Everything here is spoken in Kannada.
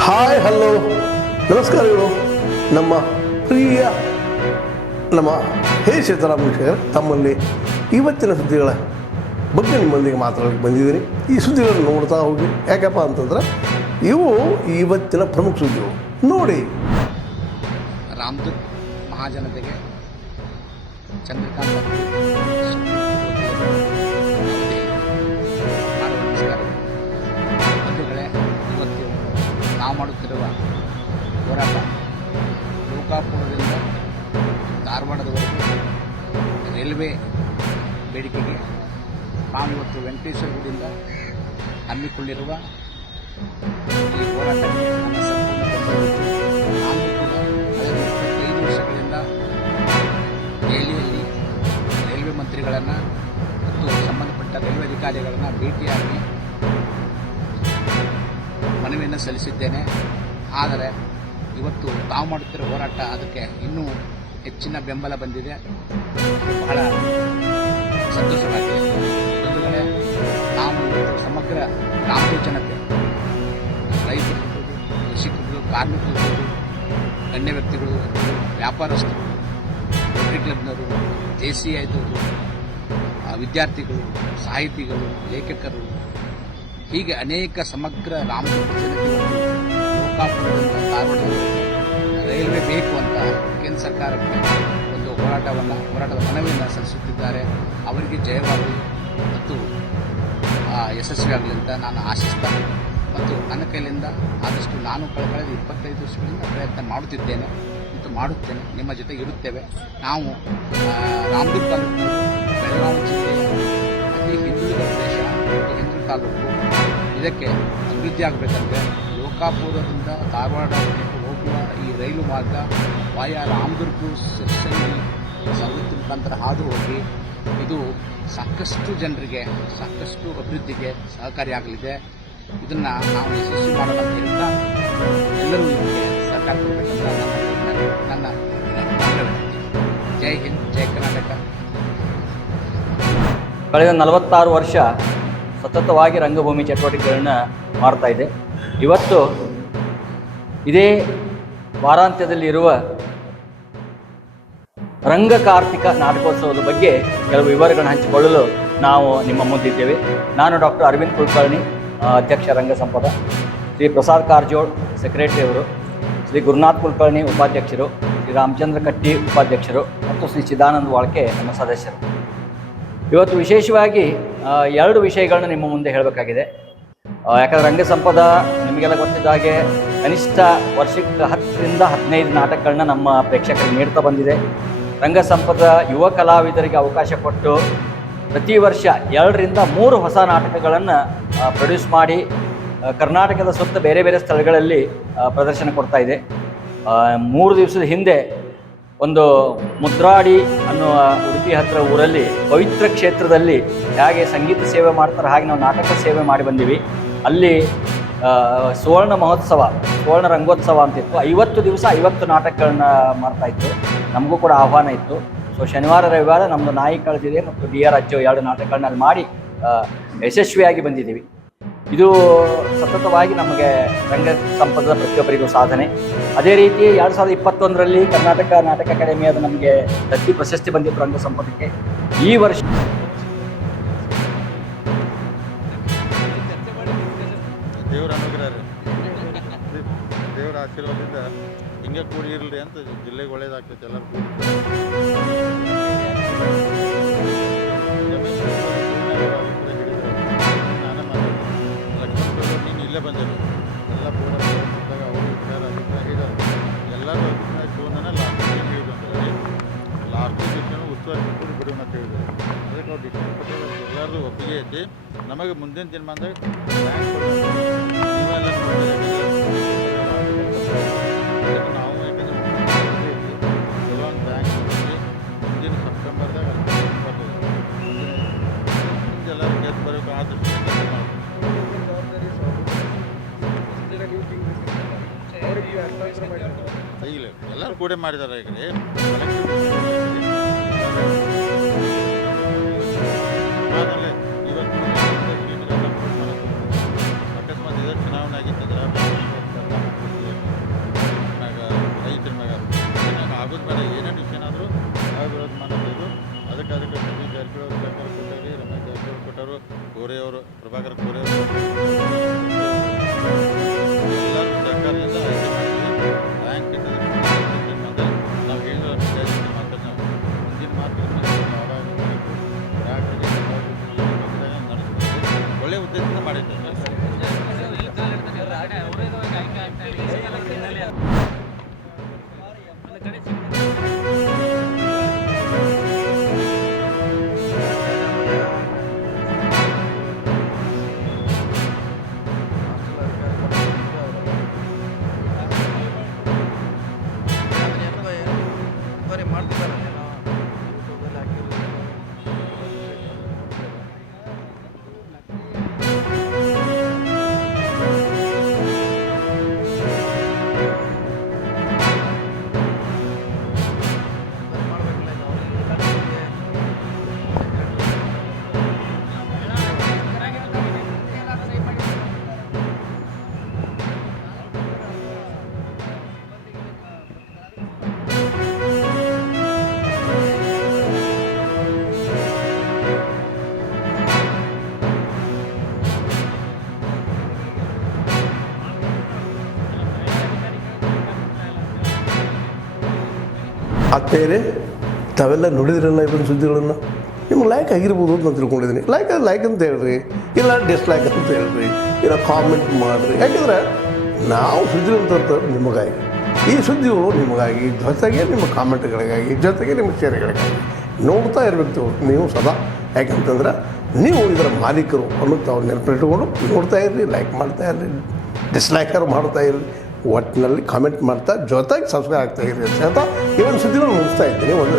Hi, hello. ನಮಸ್ಕಾರಗಳು ನಮ್ಮ ಪ್ರಿಯ, ನಮ್ಮ ಹೇ ಸೀತಾರಾಮಕರ್ ತಮ್ಮಲ್ಲಿ ಇವತ್ತಿನ ಸುದ್ದಿಗಳ ಬಗ್ಗೆ ನಿಮ್ಮೊಂದಿಗೆ ಮಾತಾಡೋಕ್ಕೆ ಬಂದಿದ್ದೀನಿ. ಈ ಸುದ್ದಿಗಳನ್ನು ನೋಡ್ತಾ ಹೋಗಿ. ಯಾಕಪ್ಪ ಅಂತಂದ್ರೆ, ಇವು ಇವತ್ತಿನ ಪ್ರಮುಖ ಸುದ್ದಿಗಳು. ನೋಡಿ. ರಾಮದೂತ್ ಮಹಾಜನತೆಗೆ ಚಂದ್ರಕಾಂತ್ ರೈಲ್ವೆ ಬೇಡಿಕೆಗೆ ನಾವು ಇವತ್ತು ವೆಂಕಟೇಶ್ವರ ಗುಡಿಯಿಂದ ಹಮ್ಮಿಕೊಂಡಿರುವ ಈ ಹೋರಾಟ ಇಪ್ಪತ್ತೈದು ವರ್ಷಗಳಿಂದ ದೆಹಲಿಯಲ್ಲಿ ರೈಲ್ವೆ ಮಂತ್ರಿಗಳನ್ನು ಮತ್ತು ಸಂಬಂಧಪಟ್ಟ ರೈಲ್ವೆ ಅಧಿಕಾರಿಗಳನ್ನು ಭೇಟಿಯಾಗಿ ಮನವಿಯನ್ನು ಸಲ್ಲಿಸಿದ್ದೇನೆ. ಆದರೆ ಇವತ್ತು ತಾವು ಮಾಡುತ್ತಿರುವ ಹೋರಾಟ ಅದಕ್ಕೆ ಇನ್ನೂ ಹೆಚ್ಚಿನ ಬೆಂಬಲ ಬಂದಿದೆ. ಬಹಳ ಸಂತೋಷವಾಗಿದೆ. ನಾವು ಸಮಗ್ರ ರಾಜ್ಯ ಜನತೆ ರೈತರು ಕೃಷಿಕರು ಕಾರ್ಮಿಕರು ಗಣ್ಯ ವ್ಯಕ್ತಿಗಳು, ವ್ಯಾಪಾರಸ್ಥರು ರೋಟರಿ ಕ್ಲಬ್ನವರು ಜೆ ಸಿ ಐದವರು ವಿದ್ಯಾರ್ಥಿಗಳು, ಸಾಹಿತಿಗಳು, ಲೇಖಕರು, ಹೀಗೆ ಅನೇಕ ಸಮಗ್ರ ರಾಮದುರ್ಗ ಜನತೆ ಧಾರವಾಡದವರೆಗೆ ಹೋರಾಟವನ್ನು, ಹೋರಾಟದ ಮನವಿಯನ್ನು ಸಲ್ಲಿಸುತ್ತಿದ್ದಾರೆ. ಅವರಿಗೆ ಜಯವಾಗಲಿ ಮತ್ತು ಯಶಸ್ವಿಯಾಗಲಿ ಅಂತ ನಾನು ಆಶಿಸ್ತೇನೆ. ಮತ್ತು ನನ್ನ ಕೈಲಿಂದ ಆದಷ್ಟು ನಾನು ಕಳೆ- ಕಳೆದ ಇಪ್ಪತ್ತೈದು ವರ್ಷಗಳಿಂದ ಪ್ರಯತ್ನ ಮಾಡುತ್ತಿದ್ದೇನೆ ಮತ್ತು ಮಾಡುತ್ತೇನೆ. ನಿಮ್ಮ ಜೊತೆ ಇರುತ್ತೇವೆ. ನಾವು ರಾಮದುರ್ಗ ತಾಲೂಕು ಅತಿ ಹಿಂದುಳಿದ ಪ್ರದೇಶ ತಾಲೂಕು. ಇದಕ್ಕೆ ಅಭಿವೃದ್ಧಿ ಆಗಬೇಕಂದ್ರೆ ಲೋಕಾಪುರದಿಂದ ಧಾರವಾಡ ಹೋಗುವ ಈ ರೈಲು ಮಾರ್ಗ, ವಾಯ ರಾಮದುರ್ಗ ಸಿರ್ಸಂಗಿ ಸವದತ್ತಿ ಮುಖಾಂತರ ಹಾದು ಹೋಗಿ ಇದು ಸಾಕಷ್ಟು ಜನರಿಗೆ, ಸಾಕಷ್ಟು ಅಭಿವೃದ್ಧಿಗೆ ಸಹಕಾರಿಯಾಗಲಿದೆ ಇದನ್ನು ನಾವು ಯಶಸ್ವಿ ಮಾಡೋದಕ್ಕಿಂತ ಎಲ್ಲರೂ ಸಹಕಾರ ನನ್ನ ಜೈ ಹಿಂದ್, ಜೈ ಕರ್ನಾಟಕ. ಕಳೆದ ನಲವತ್ತಾರು ವರ್ಷ ಸತತವಾಗಿ ರಂಗಭೂಮಿ ಚಟುವಟಿಕೆಗಳನ್ನ ಮಾಡ್ತಾ ಇದೆ. ಇವತ್ತು ಇದೇ ವಾರಾಂತ್ಯದಲ್ಲಿ ಇರುವ ರಂಗ ಕಾರ್ತಿಕ ನಾಟಕೋತ್ಸವದ ಬಗ್ಗೆ ಕೆಲವು ವಿವರಗಳನ್ನು ಹಂಚಿಕೊಳ್ಳಲು ನಾವು ನಿಮ್ಮ ಮುಂದಿದ್ದೇವೆ ನಾನು ಡಾಕ್ಟರ್ ಅರವಿಂದ್ ಕುಲಕರ್ಣಿ ಅಧ್ಯಕ್ಷ ರಂಗ ಸಂಪದ, ಶ್ರೀ ಪ್ರಸಾದ್ ಕಾರಜೋಳ್, ಸೆಕ್ರೆಟರಿ ಅವರು, ಶ್ರೀ ಗುರುನಾಥ್ ಕುಲಕರ್ಣಿ ಉಪಾಧ್ಯಕ್ಷರು, ಶ್ರೀ ರಾಮಚಂದ್ರ ಕಟ್ಟಿ ಉಪಾಧ್ಯಕ್ಷರು ಮತ್ತು ಶ್ರೀ ಚಿದಾನಂದ ವಾಳ್ಕೆ ನಮ್ಮ ಸದಸ್ಯರು. ಇವತ್ತು ವಿಶೇಷವಾಗಿ ಎರಡು ವಿಷಯಗಳನ್ನ ನಿಮ್ಮ ಮುಂದೆ ಹೇಳಬೇಕಾಗಿದೆ. ಯಾಕಂದ್ರೆ ರಂಗ ಸಂಪದ ನಿಮಗೆಲ್ಲ ಗೊತ್ತಿದ್ದ ಹಾಗೆ ಕನಿಷ್ಠ ವರ್ಷಕ್ಕೆ ಹತ್ತರಿಂದ ಹದಿನೈದು ನಾಟಕಗಳನ್ನ ನಮ್ಮ ಪ್ರೇಕ್ಷಕರಿಗೆ ನೀಡ್ತಾ ಬಂದಿದೆ. ರಂಗ ಸಂಪದ ಯುವ ಕಲಾವಿದರಿಗೆ ಅವಕಾಶ ಕೊಟ್ಟು ಪ್ರತಿ ವರ್ಷ ಎರಡರಿಂದ ಮೂರು ಹೊಸ ನಾಟಕಗಳನ್ನು ಪ್ರೊಡ್ಯೂಸ್ ಮಾಡಿ ಕರ್ನಾಟಕದ ಸುತ್ತ ಬೇರೆ ಬೇರೆ ಸ್ಥಳಗಳಲ್ಲಿ ಪ್ರದರ್ಶನ ಕೊಡ್ತಾ ಇದೆ. ಮೂರು ದಿವಸದ ಹಿಂದೆ ಒಂದು ಮುದ್ರಾಡಿ ಅನ್ನುವ ಉಡುಪಿ ಹತ್ತಿರ ಊರಲ್ಲಿ, ಪವಿತ್ರ ಕ್ಷೇತ್ರದಲ್ಲಿ ಹೇಗೆ ಸಂಗೀತ ಸೇವೆ ಮಾಡ್ತಾರೆ ಹಾಗೆ ನಾವು ನಾಟಕ ಸೇವೆ ಮಾಡಿ ಬಂದೀವಿ. ಅಲ್ಲಿ ಸುವರ್ಣ ಮಹೋತ್ಸವ, ಸುವರ್ಣ ರಂಗೋತ್ಸವ ಅಂತಿತ್ತು. ಐವತ್ತು ದಿವಸ ಐವತ್ತು ನಾಟಕಗಳನ್ನ ಮಾಡ್ತಾ ಇತ್ತು. ನಮಗೂ ಕೂಡ ಆಹ್ವಾನ ಇತ್ತು. ಸೊ ಶನಿವಾರ, ರವಿವಾರ ನಮ್ಮದು ನಾಯಿ ಕಳೆದಿದೆ ಮತ್ತು ಡಿ ಆರ್ ಅಜ್ಜು ಎರಡು ನಾಟಕಗಳನ್ನ ಅಲ್ಲಿ ಮಾಡಿ ಯಶಸ್ವಿಯಾಗಿ ಬಂದಿದ್ದೀವಿ. ಇದು ಸತತವಾಗಿ ನಮಗೆ ರಂಗ ಸಂಪದದ ಪ್ರತಿಯೊಬ್ಬರಿಗೂ ಸಾಧನೆ. ಅದೇ ರೀತಿ ಎರಡು ಸಾವಿರದ ಇಪ್ಪತ್ತೊಂದರಲ್ಲಿ ಕರ್ನಾಟಕ ನಾಟಕ ಅಕಾಡೆಮಿ ಅದು ನಮಗೆ ದತ್ತಿ ಪ್ರಶಸ್ತಿ ಬಂದಿತ್ತು ರಂಗ ಸಂಪದಕ್ಕೆ. ಈ ವರ್ಷ ದೇವರ ಆಶೀರ್ವಾದದಿಂದ ಹಿಂಗೆ ಕೂಡಿ ಇರಲಿ ಅಂತ ಜಿಲ್ಲೆಗೆ ಒಳ್ಳೇದಾಗ್ತೈತೆ ಎಲ್ಲರೂ ಕೂಡಿ. ನಾನೇ ಇಲ್ಲೇ ಬಂದರು ಎಲ್ಲ ಪೂರ ಬಂದಾಗ ಅವರು ಇದ್ದಾರೆ ಅಭಿಪ್ರಾಯ ಹೇಳಿದ್ರು ಎಲ್ಲರೂ ಅಭಿಪ್ರಾಯ ಹೇಳಿದ್ರು ಕೂಡಿ ಅಂತ ಹೇಳಿದ್ರು ಅದಕ್ಕೆ ನಾವು ಡಿಸಿಷನ್ ಎಲ್ಲರದು ಒಪ್ಪಿಗೆ ಐತಿ ನಮಗೆ ಮುಂದಿನ ದಿನಮಾನದಾಗ ಇಲ್ಲ ಎಲ್ಲರೂ ಕೂಡ ಮಾಡಿದ್ದಾರೆ ಈಗ ಕಾರ್ಯಕರ್ತರಿಗೆ ಜಾರಕಿಹೊಳಿ ಕೊಟ್ಟರು ರಮೇಶ್ ಜಾರಕಿಹೊಳಿ ಕೊಟ್ಟರು. ಕೋರೆಯವರು ಪ್ರಭಾಕರ್ ಕೋರೆಯವರು ಆತ್ಮೀಯರೇ ತಾವೆಲ್ಲ ನೋಡಿದ್ರಲ್ಲ ಇವನ್ ಸುದ್ದಿಗಳನ್ನು? ನಿಮ್ಗೆ ಲೈಕ್ ಆಗಿರ್ಬೋದು ಅಂತ ನಾನು ತಿಳ್ಕೊಂಡಿದ್ದೀನಿ. ಲೈಕ್ ಲೈಕ್ ಅಂತ ಹೇಳ್ರಿ. ಇಲ್ಲ ಡಿಸ್ಲೈಕ್ ಅಂತ ಹೇಳ್ರಿ. ಇಲ್ಲ ಕಾಮೆಂಟ್ ಮಾಡಿರಿ. ಯಾಕಂದ್ರೆ ನಾವು ಸುದ್ದಿಗಳು ತರ್ತಾರೆ ನಿಮಗಾಗಿ. ಈ ಸುದ್ದಿಗಳು ನಿಮಗಾಗಿ, ಜೊತೆಗೆ ನಿಮ್ಮ ಕಾಮೆಂಟ್ಗಳಿಗಾಗಿ ಜೊತೆಗೆ ನಿಮ್ಮ ಶೇರ್ಗಳಿಗಾಗಿ ನೋಡ್ತಾ ಇರಬೇಕು ನೀವು ಸದಾ. ಯಾಕಂತಂದ್ರೆ ನೀವು ಇದರ ಮಾಲೀಕರು ಅನ್ನೋದು ಅವ್ರು ನೆನಪಿಟ್ಟುಕೊಂಡು ನೋಡ್ತಾ ಇರಲಿ ಲೈಕ್ ಮಾಡ್ತಾ ಇರಲಿ ಡಿಸ್ಲೈಕರ್ ಮಾಡ್ತಾ ಇರಲಿ ಒಟ್ಟಿನಲ್ಲಿ ಕಾಮೆಂಟ್ ಮಾಡ್ತಾ ಜೊತೆಗೆ ಸಬ್ಸ್ಕ್ರೈಬ್ ಆಗ್ತಾ ಇರಿ ಅಂತ ಹೇಳ್ತಾ ಈ ಒಂದು ಸುದ್ದಿಗಳನ್ನು ಮುಗಿಸ್ತಾ ಇದ್ದೀನಿ. ಒಂದು